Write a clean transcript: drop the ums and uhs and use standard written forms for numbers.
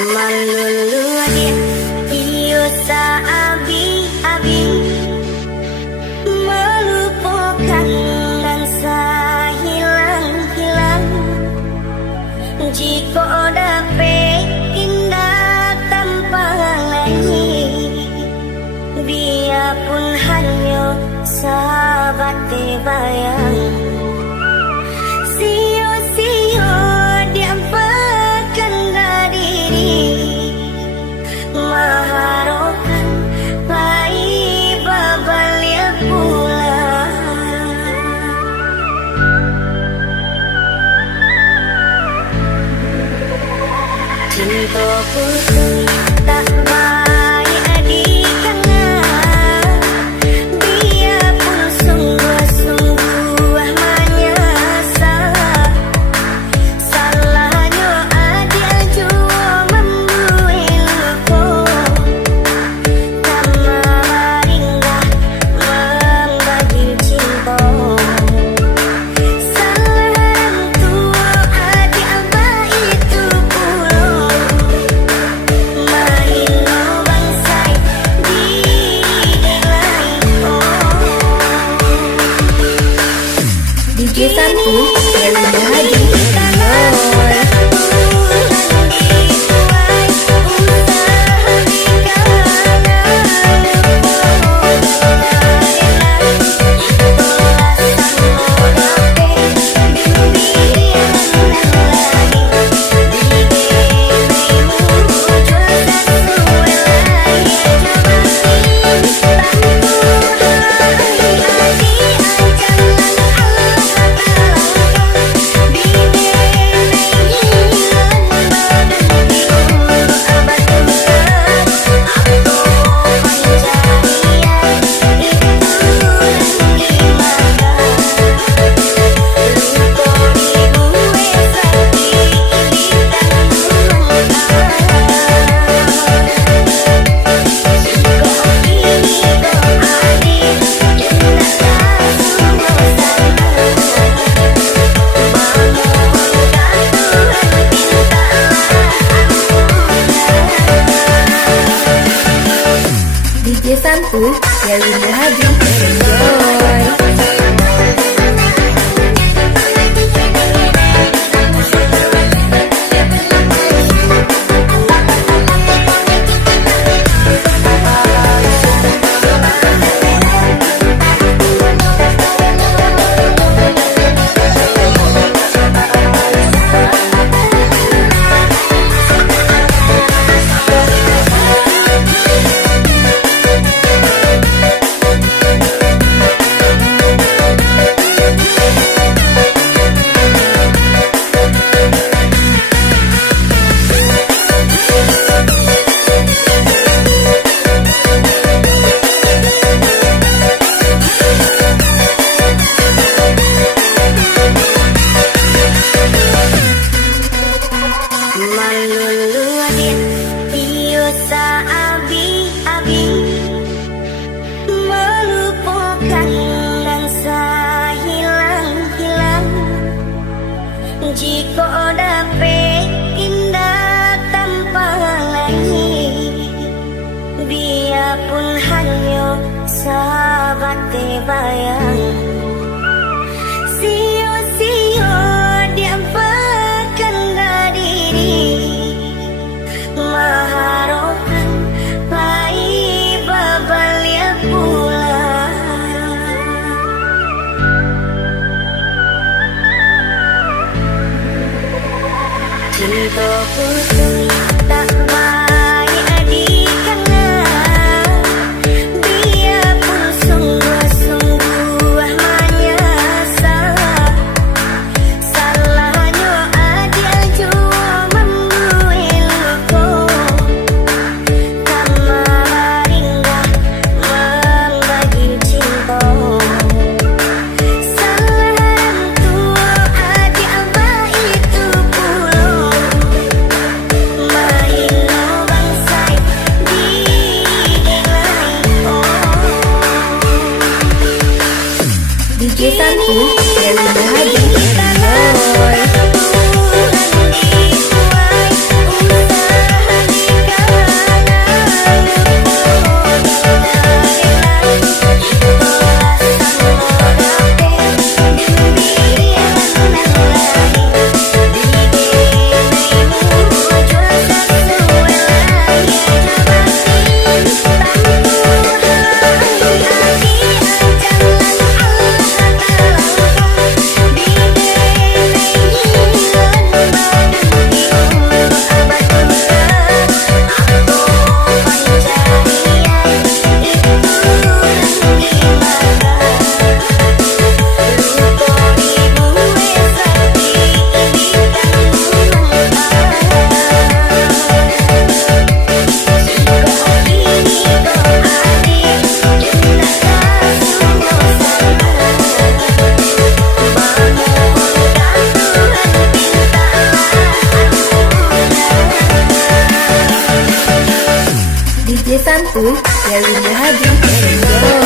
Malulu adik iyo abi melupakan dansa hilang-hilang. Jika dapat indah tanpa lagi, biarpun hanya sahabat bayang. Sio-sio diampakan diri, maharokan baik babalia pula. Cintaku tak baik adikanlah, biarpun sungguh-sungguh menyesal. Salahnya ada jua membuat luka, tak maringah membagi cinta. Salah tua ada apa itu pulau, main no bangsai di lain. DJ Santu dari Mahadi DJ Santu dari Mahadi. Enjoy. Malulu adik iyo abi melupakan dansa hilang-hilang. Jika dapat indah tanpa lagi, biarpun hanya sahabat bayang. Sio-sio diampakan diri, maharokan baik babalia pula. Cintaku tak baik adikanlah, biarpun sungguh-sungguh menyesal. Salahnya ada jua membuat luka, tak maringah membagi cinta. Salah tua ada apa itu pulau, 1, Dewi Muhadi. Let's go!